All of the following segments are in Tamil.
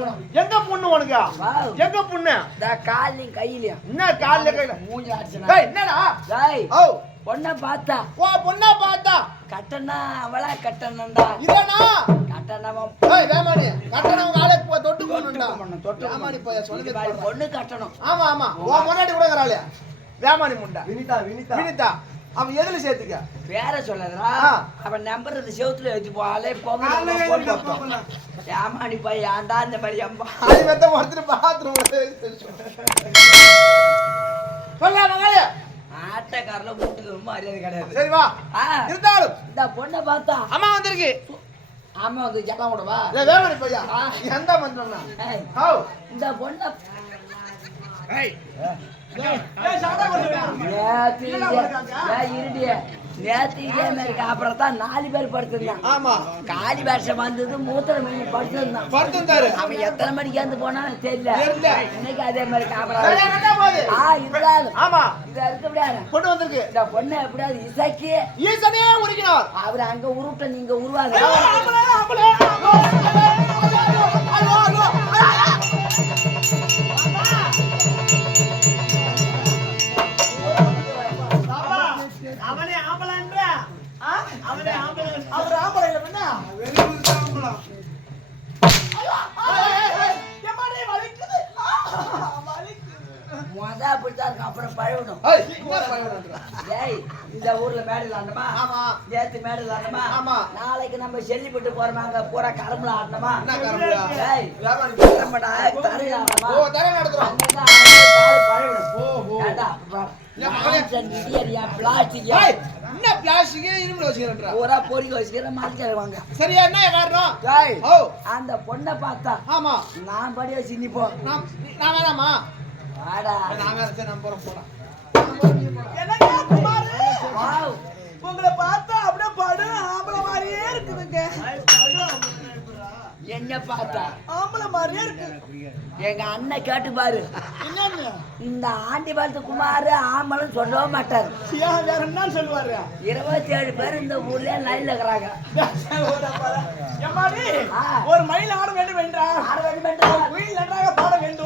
இருக்கணும். எங்க பொண்ணு உனக்கு? எங்க பொண்ணு? காலையும் கையிலயும். என்ன காலையில கையில? மூஞ்சி அடிச்சனா. என்னடா? ஓ பொண்ணை பார்த்தா. பொண்ணை பார்த்தா கட்டனா அவளா கட்டணம்டா. இல்லனா கட்டணம். வேமானி கட்டணம் காலை தொட்டு போணும்டா. தொட்டு வேமானி போய் சொல்லுது பொண்ணு கட்டணும். ஆமா ஆமா உன் முன்னாடி கூட இருக்கறாளே வேமானி முண்டா. வினிதா அவன் எதுல சேர்த்துக்க? வேற சொல்லாதடா. அவன் நம்பர் இந்த செவுத்துல வச்சு போலே போங்க. வேமானி போய் ஏன்டா இந்த மாதிரி அம்மா. அது வெத்த ஒருத்தர் பாத்ரூம் சொல்ல மகளே. ஆட்டக்காரல கூட்டுக்கு ரொம்ப மரியாதை கிடையாது. சரி வா. இருந்தாலும் இந்த பொண்ணை பார்த்தா அம்மா வந்திருக்கு. ஆமா வந்து ஜெல்லாம் விட வா. வேமானி பையா எந்த மன்றனா? இந்த பொண்ணை அப்புறம் தான் 4 பேர் படுத்திருந்தான். ஆமா காலி வருஷம் வந்தது மூத்திர மணி படுத்திருந்தான். அவன் எத்தனை மணிக்கு வந்து போனா தெரியல. இன்னைக்கு அதே மாதிரி இருந்தாலும் ஆமா இத இருக்க முடியாது. பொண்ணு வந்திருக்கு. இந்த பொண்ணு எப்படியாவது இசைக்கு ஈசனே உருக்கினார். அவர் அங்க உருட்ட நீங்க உருவாங்க. அப்புறம் பழகணும். இந்த ஊர்ல மேடையில் ஆடணுமா? நேத்து மேடையில் ஆடணுமா? நாளைக்கு நம்ம செல்லிப்பட்டு போறோமாங்க பூரா கரும்புல ஆடணுமா? அந்த பொண்ணை பார்த்தா நான் படியா சின்னிப்போ உங்களை பார்த்தா அப்படியே படு ஆம்பளை மாதிரியே இருக்குதுங்க. என்ன பார்த்தா ஆம்பளை மாதிரியே இருக்கு. எங்க அண்ணன் கேட்டு பாரு. இந்த ஆண்டி பாலத்து குமார் ஆம்பளம் சொல்லவே மாட்டாரு. வேற என்ன சொல்லுவாரு? 27 பேர் இந்த ஊர்ல லைன்ல இருக்கிறாங்க. ஒரு மயில் ஆட வேண்டும் என்றால்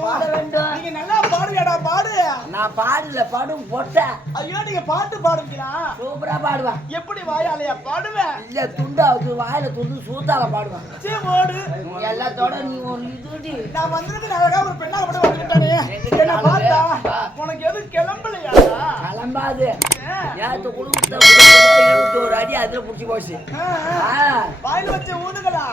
பாட வேண்டும். நீங்க நல்லா பாடுவியாடா? பாடு. நான் பாடல பாடும் போட்ட. ஐயோ நீங்க பாட்டு பாடுவீங்களா? சூப்பரா பாடுவேன். எப்படி வாயாலையா பாடுவேன்? இல்ல துண்டாவுக்கு வாயில துண்டு சூத்தால பாடுவேன். சரி ஓடு. எல்லாத்தோட நீ ஒரு இதுடி. நான் வந்திருக்கேன் அழகா ஒரு பெண்ணா கூட வந்துட்டானே. என்ன பார்த்தா உனக்கு எது கிளம்பலையா? கிளம்பாது. யாத்து குடும்பத்தை 21 அடி அதுல புடிச்சு போச்சு. வாயில வச்ச ஊதுகளா?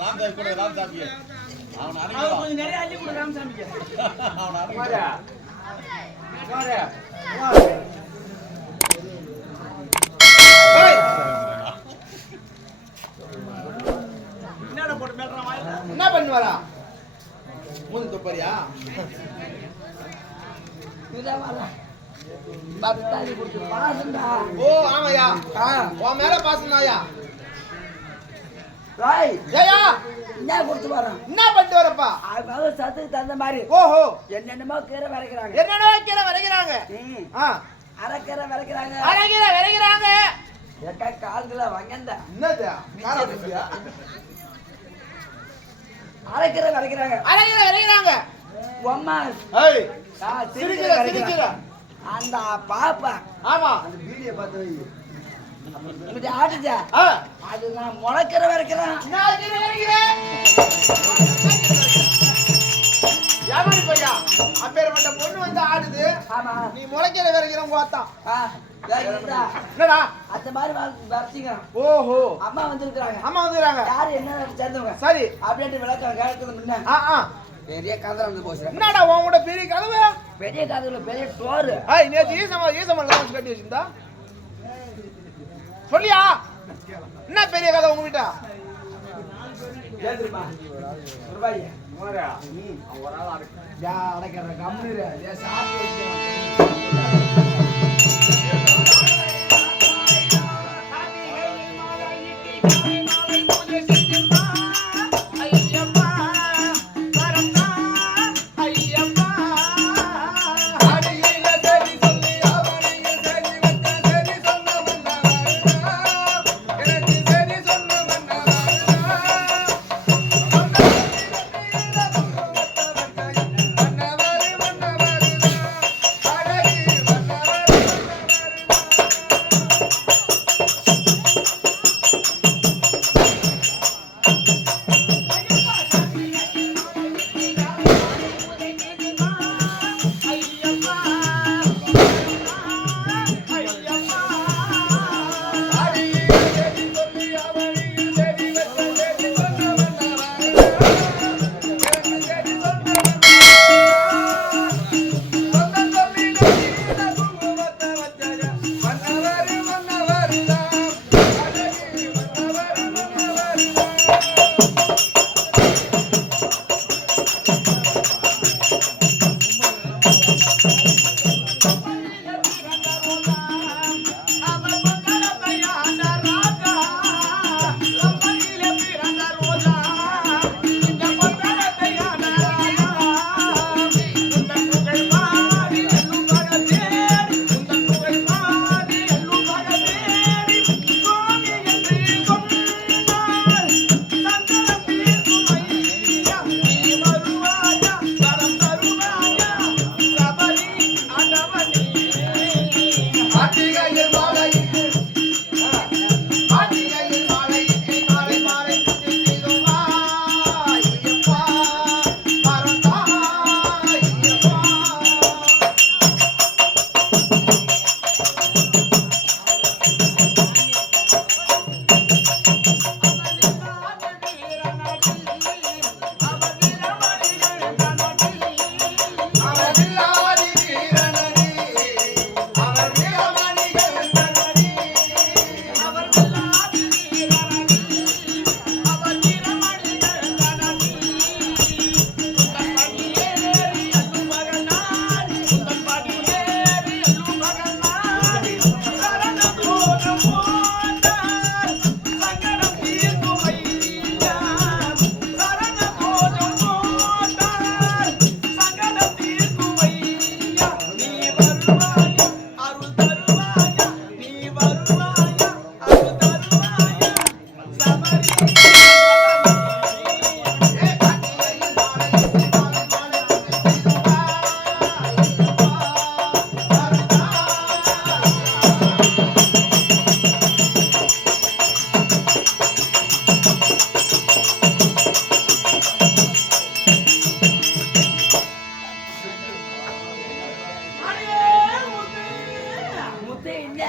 ராம்தாஸ் கூட ராமசாமிக்கு அவன் கொஞ்சம் நிறைய அள்ளி கொடு ராமசாமிக்கு. என்னடா போட்டு மேல்றான் வாயில? என்ன பண்ணுவாரா மூணு தொப்பரியா இதான் வர. பத்தாடி கொடுத்து பாசண்டா. ஓ ஆமாயா உன் மேல பாசனாயா ராய் ஏயா என்ன கொடுத்து வரான்? என்ன பண்ணிட்டு வரப்பா அவங்க சத்துக்கு தகுந்த மாதிரி ஓஹோ என்னென்னமோ கீரை வரைக்கிறாங்க. என்னடா கீரை வரைக்கிறாங்க அரைக்கீரை வரைக்கிறாங்க. அரைக்கீரை வரைக்கிறாங்க எக்கா கால்கள வங்கந்த என்னது அரைக்கீரை வரைக்கிறாங்க. அரைக்கீரை வரைக்கிறாங்க அம்மா ஏய் சிரிக்கிற சிரிக்கிற அந்த பாப்பா ஆமா அந்த வீடியோ பார்த்து வை. இது ஆட்டுச்சா அது நான் முளைக்கிற வரைக்கிறேன். நான் கீரை வரைக்கிறேன் யாமடி பையா அப்பேற்பட்ட பொண்ணு வந்து ஆடுது. ஆமா நீ முளைக்கிற வரைக்கிற உங்க அத்தா என்னடா அந்த மாதிரி வரைச்சிங்க. ஓஹோ அம்மா வந்துருக்காங்க. அம்மா வந்துறாங்க யாரு என்ன சேர்ந்தவங்க சரி அப்படின்ட்டு விளக்கம் கேட்கறது முன்ன பெரிய கதை வந்து போச்சு. என்னடா உன் கூட பெரிய கதவு பெரிய கதையில பெரிய டோரு. நேற்று ஈசமல்ல வச்சு கட்டி வச்சிருந்தா சொல்லியா என்ன பெரிய கதை உங்க வீட்டா ஏந்திருப்பா ரூபாய் அடைக்கிற கம்முனு சொத்து இல்ல.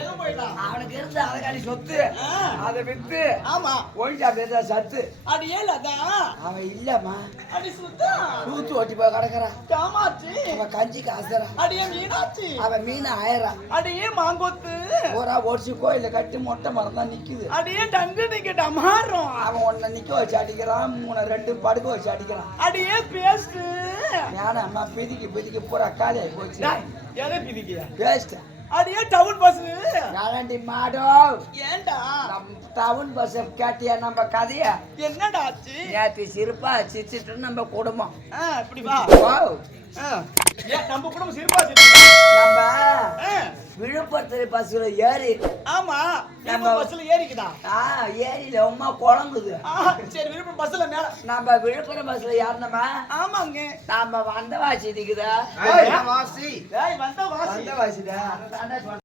எங்க போயிட்டான்? அவனுக்கு இருந்த அதகாடி சொத்து ஆ. அதை வித்து ஆமா. ஒழிஞ்சா பேச சத்து. அடி ஏல அதான். அவன் இல்லம்மா. அடி சுத்தா. தூத்து ஓட்டி போய் கிடக்குறான். காமாட்சி. அவன் கஞ்சிக்கு ஆசரா. அடியே மீனாட்சி. அவன் மீன் ஆயிரா. அடியே மாங்கொத்து. பூரா ஓடிச்சு கோயில கட்டி மொட்டை மரம் தான் நிக்குது. அடியே டங்கு நிக்க டமாரம். அவன் ஒன்ன நிக்க வச்சு அடிக்கிறான், 2 படுக்க வச்சு அடிக்கிறான். அடியே பேஸ்ட். ஞான அம்மா பிதிக்கு பூரா காலி ஆகி போச்சு. எதை பிதிக்கியா? பேஸ்ட். அடியே டவுன் பஸ். யாராண்டி மாடோ? ஏண்டா? டவுன் பஸ் கேட்டியா நம்ம கதைய? என்னடா ஆச்சு? நேத்து சிரிப்பா சிரிச்சிட்டு நம்ம குடும்பம். இப்படி வா. வாவ். ஏன் நம்ம குடும்பம் சிரிப்பா சிரிப்பா? நம்ம விழுப்புரத்துல பஸ்ல ஏறி. ஆமா. நம்ம பஸ்ல ஏறிக்குதா? ஏரியில அம்மா குழம்புது. சரி விழுப்புரம் பஸ்ல மேல. நம்ம விழுப்புரம் பஸ்ல ஏறினோமா? ஆமாங்க. நாம வந்த வாசி இருக்குதா? வாசி. வந்த வாசி. வந்த வாசிடா.